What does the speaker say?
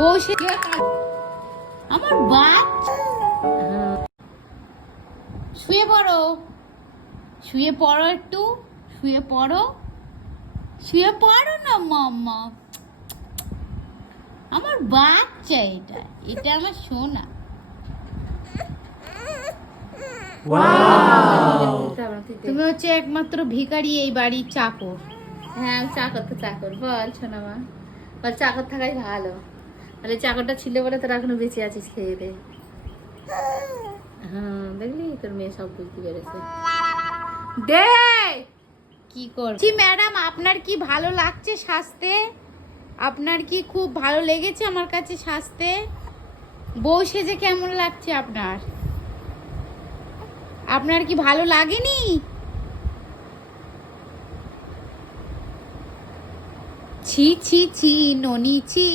বসে আমার বাচ্চা শুয়ে পড়ো, শুয়ে পড়ো, একটু শুয়ে পড়ো, শুয়ে পড়ো না মাম্মা। আমার বাচ্চা, এটা এটা আমার সোনা। তুমি হচ্ছে একমাত্র ভিখারি এই বাড়ির চাকর। হ্যাঁ চাকর তো চাকর, বল শোনা মা, বল চাকর থাকাই ভালো। তাহলে চাকরটা ছিল বলে তোরা এখনো বেঁচে আছিস খেয়ে দে। হ্যাঁ দেখলি তোর মেয়ে সব বুঝতে পেরেছে। দে কি করছি ম্যাডাম, আপনার কি ভালো লাগছে সাজতে? আপনার কি খুব ভালো লেগেছে আমার কাছে সাজতে? বউ সেজে কেমন লাগছে আপনার? আপনার কি ভালো লাগেনি? ছি ছি ছি ননি ছি।